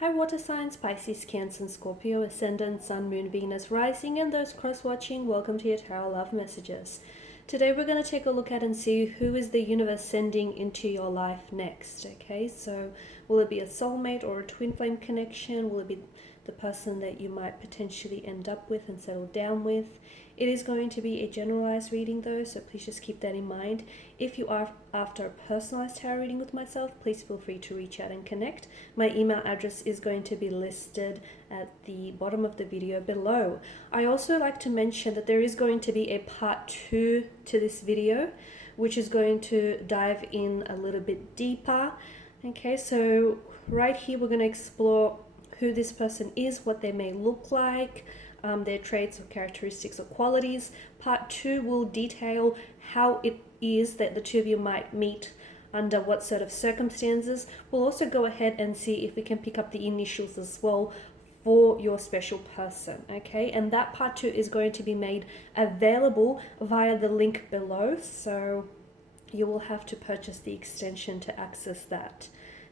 Hi water signs, Pisces, Cancer and Scorpio, Ascendant, Sun, Moon, Venus, Rising, and those cross-watching, welcome to your Tarot Love Messages. Today we're going to take a look at and see who is the universe sending into your life next, okay? So will it be a soulmate or a twin flame connection? Will it be the person that you might potentially end up with and settle down with? It is going to be a generalized reading though, so please just keep that in mind. If you are after a personalized tarot reading with myself, please feel free to reach out and connect. My email address is going to be listed at the bottom of the video below. I also like to mention that there is going to be a part 2 to this video, which is going to dive in a little bit deeper. Okay, so right here we're going to explore who this person is, what they may look like, their traits or characteristics or qualities. Part 2 will detail how it is that the two of you might meet, under what sort of circumstances. We'll also go ahead and see if we can pick up the initials as well for your special person, okay? And that part 2 is going to be made available via the link below, so you will have to purchase the extension to access that.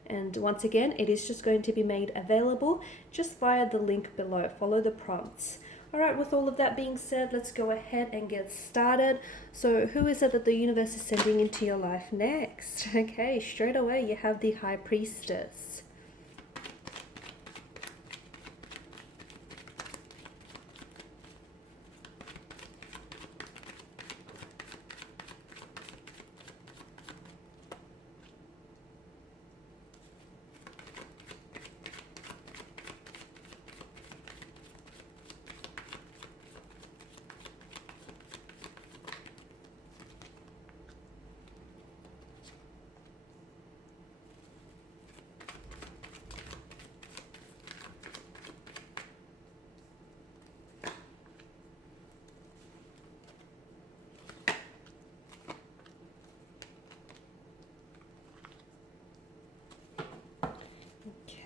And once again, it is just going to be made available just via the link below. Follow the prompts. All right, with all of that being said, let's go ahead and get started. So who is it that the universe is sending into your life next? Okay, straight away you have the High Priestess.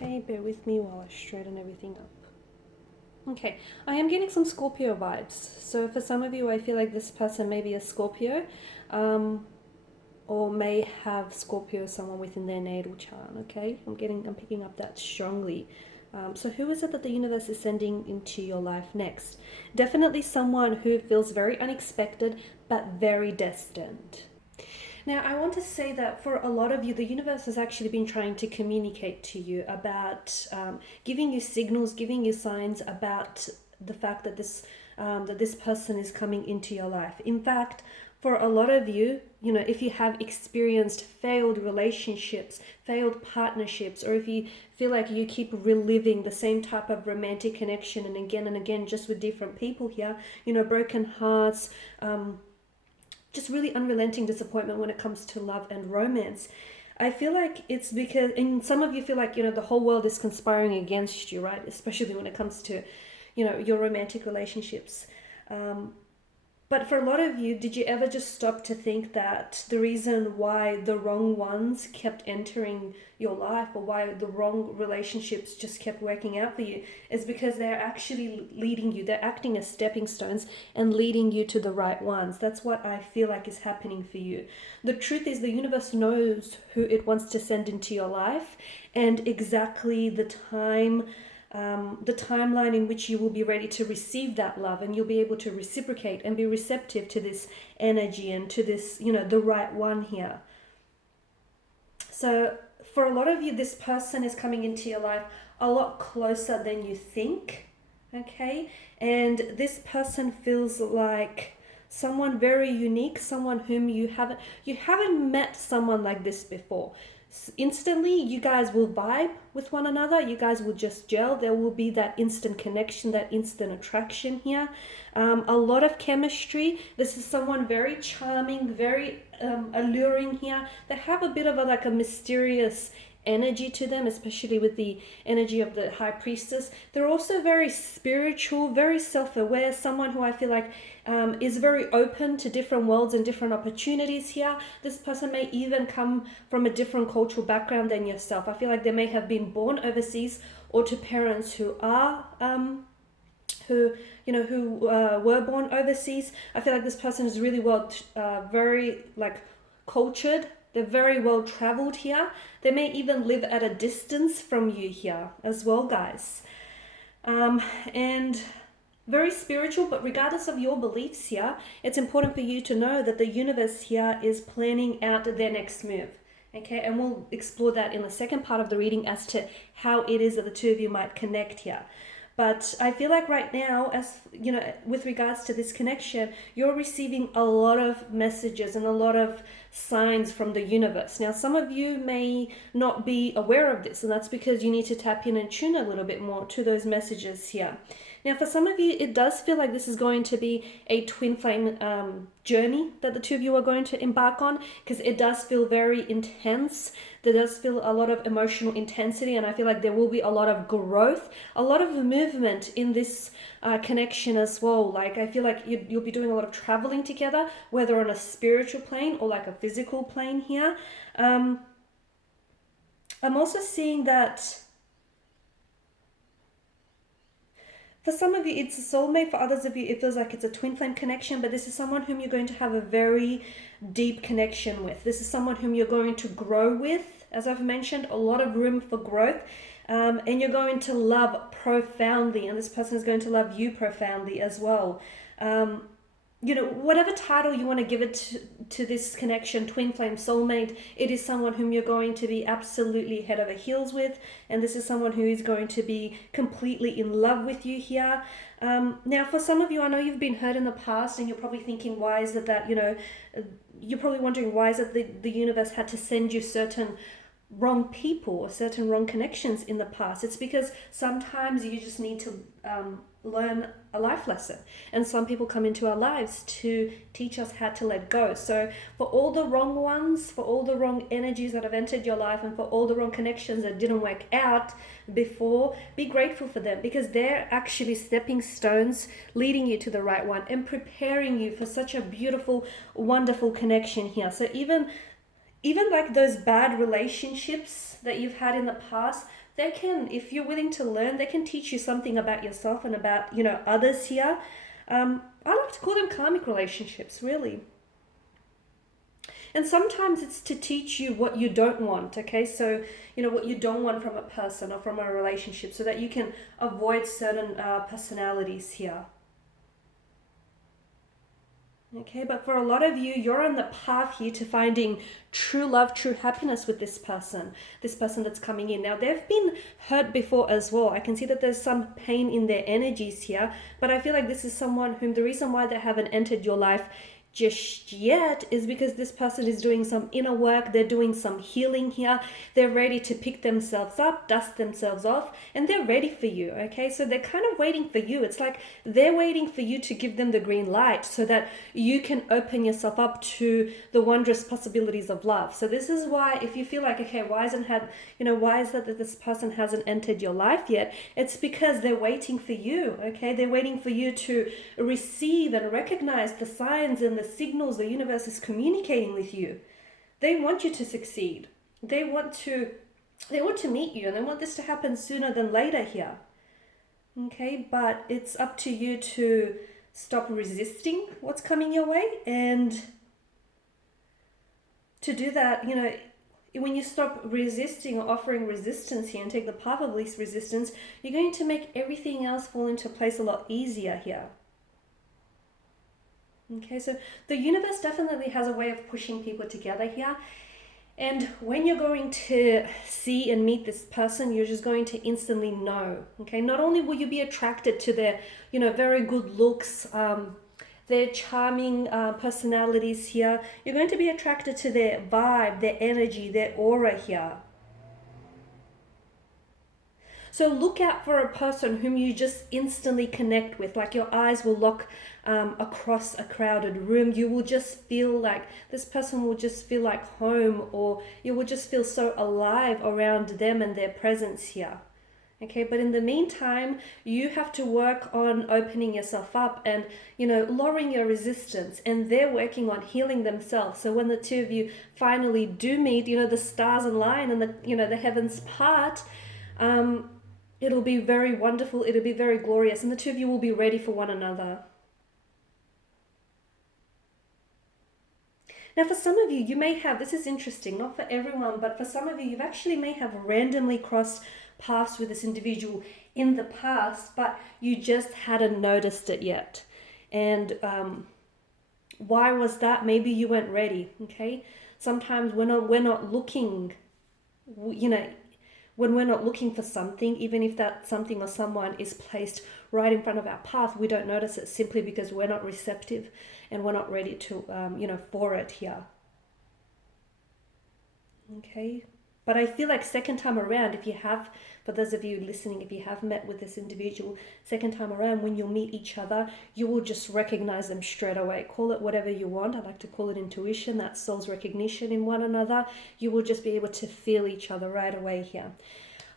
Okay, bear with me while I straighten everything up. Okay, I am getting some Scorpio vibes. So for some of you, I feel like this person may be a Scorpio, or may have Scorpio, someone within their natal chart. Okay, I'm picking up that strongly. So who is it that the universe is sending into your life next? Definitely someone who feels very unexpected, but very destined. Now, I want to say that for a lot of you, the universe has actually been trying to communicate to you about giving you signals, giving you signs about the fact that this person is coming into your life. In fact, for a lot of you, if you have experienced failed relationships, failed partnerships, or if you feel like you keep reliving the same type of romantic connection and again, just with different people here, broken hearts, just really unrelenting disappointment when it comes to love and romance. I feel like it's because, and some of you feel like, the whole world is conspiring against you, right? Especially when it comes to, your romantic relationships. But for a lot of you, did you ever just stop to think that the reason why the wrong ones kept entering your life, or why the wrong relationships just kept working out for you, is because they're actually leading you, they're acting as stepping stones and leading you to the right ones. That's what I feel like is happening for you. The truth is, the universe knows who it wants to send into your life, and exactly the timeline in which you will be ready to receive that love, and you'll be able to reciprocate and be receptive to this energy and to this, the right one here. So for a lot of you, this person is coming into your life a lot closer than you think, okay? And this person feels like someone very unique, someone whom you haven't met someone like this before. Instantly, you guys will vibe with one another. You guys will just gel. There will be that instant connection, that instant attraction here. A lot of chemistry. This is someone very charming, very alluring here. They have a bit of a mysterious energy to them, especially with the energy of the High Priestess. They're also very spiritual, very self-aware, someone who I feel like is very open to different worlds and different opportunities here. This person may even come from a different cultural background than yourself. I feel like they may have been born overseas, or to parents who are who were born overseas. I feel like this person is really very cultured, They're very well traveled here. They may even live at a distance from you here as well, guys. And very spiritual, but regardless of your beliefs here, it's important for you to know that the universe here is planning out their next move. Okay, and we'll explore that in the second part of the reading as to how it is that the two of you might connect here. But I feel like right now, as you know, with regards to this connection, you're receiving a lot of messages and a lot of signs from the universe. Now, some of you may not be aware of this, and that's because you need to tap in and tune a little bit more to those messages here. Now, for some of you, it does feel like this is going to be a twin flame journey that the two of you are going to embark on, because it does feel very intense. There does feel a lot of emotional intensity, and I feel like there will be a lot of growth, a lot of movement in this connection as well. Like, I feel like you'll be doing a lot of traveling together, whether on a spiritual plane or like a physical plane here. I'm also seeing that for some of you, it's a soulmate. For others of you, it feels like it's a twin flame connection, but this is someone whom you're going to have a very deep connection with. This is someone whom you're going to grow with. As I've mentioned, a lot of room for growth. And you're going to love profoundly, and this person is going to love you profoundly as well. You know, whatever title you want to give it to this connection, twin flame, soulmate, it is someone whom you're going to be absolutely head over heels with, and this is someone who is going to be completely in love with you here. Now, for some of you, I know you've been hurt in the past, and you're probably thinking, why is it that, you know, you're probably wondering why is it the universe had to send you certain wrong people or certain wrong connections in the past. It's because sometimes you just need to learn a life lesson, and some people come into our lives to teach us how to let go. So for all the wrong ones, for all the wrong energies that have entered your life, and for all the wrong connections that didn't work out before, be grateful for them, because they're actually stepping stones leading you to the right one and preparing you for such a beautiful, wonderful connection here. So even like those bad relationships that you've had in the past, they can, if you're willing to learn, they can teach you something about yourself and about, you know, others here. I like to call them karmic relationships, really. And sometimes it's to teach you what you don't want, okay? So, you know, what you don't want from a person or from a relationship, so that you can avoid certain personalities here. Okay, but for a lot of you, you're on the path here to finding true love, true happiness with this person that's coming in. Now, they've been hurt before as well. I can see that there's some pain in their energies here, but I feel like this is someone whom the reason why they haven't entered your life just yet is because this person is doing some inner work. They're doing some healing here. They're ready to pick themselves up, dust themselves off, and they're ready for you. Okay, so they're kind of waiting for you. It's like they're waiting for you to give them the green light so that you can open yourself up to the wondrous possibilities of love. So this is why, if you feel like, okay, why is it that this person hasn't entered your life yet? It's because they're waiting for you. Okay, they're waiting for you to receive and recognize the signs and the signals the universe is communicating with you. They want you to succeed. They want to meet you, and they want this to happen sooner than later here. Okay, but it's up to you to stop resisting what's coming your way, and to do that, you know, when you stop resisting or offering resistance here and take the path of least resistance, you're going to make everything else fall into place a lot easier here. Okay, so the universe definitely has a way of pushing people together here. And when you're going to see and meet this person, you're just going to instantly know. Okay, not only will you be attracted to their, you know, very good looks, their charming personalities here, you're going to be attracted to their vibe, their energy, their aura here. So look out for a person whom you just instantly connect with, like your eyes will lock across a crowded room. You will just feel like this person will just feel like home, or you will just feel so alive around them and their presence here. Okay, but in the meantime, you have to work on opening yourself up and, you know, lowering your resistance, and they're working on healing themselves. So when the two of you finally do meet, you know, the stars align and the heavens part, it'll be very wonderful, it'll be very glorious, and the two of you will be ready for one another. Now, for some of you, you may have, this is interesting, not for everyone, but for some of you, you've actually may have randomly crossed paths with this individual in the past, but you just hadn't noticed it yet. And why was that? Maybe you weren't ready, okay? Sometimes we're not looking, you know, when we're not looking for something, even if that something or someone is placed right in front of our path, we don't notice it simply because we're not receptive and we're not ready to, for it here. Okay. But I feel like second time around, if you have, for those of you listening, if you have met with this individual, second time around, when you'll meet each other, you will just recognize them straight away. Call it whatever you want. I like to call it intuition, that soul's recognition in one another. You will just be able to feel each other right away here.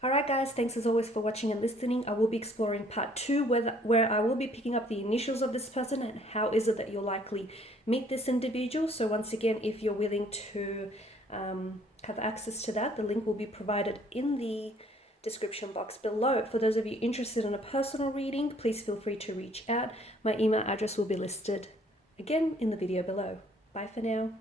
Alright guys, thanks as always for watching and listening. I will be exploring part 2 where I will be picking up the initials of this person and how is it that you'll likely meet this individual. So once again, if you're willing to have access to that, the link will be provided in the description box below. For those of you interested in a personal reading, please feel free to reach out. My email address will be listed again in the video below. Bye for now.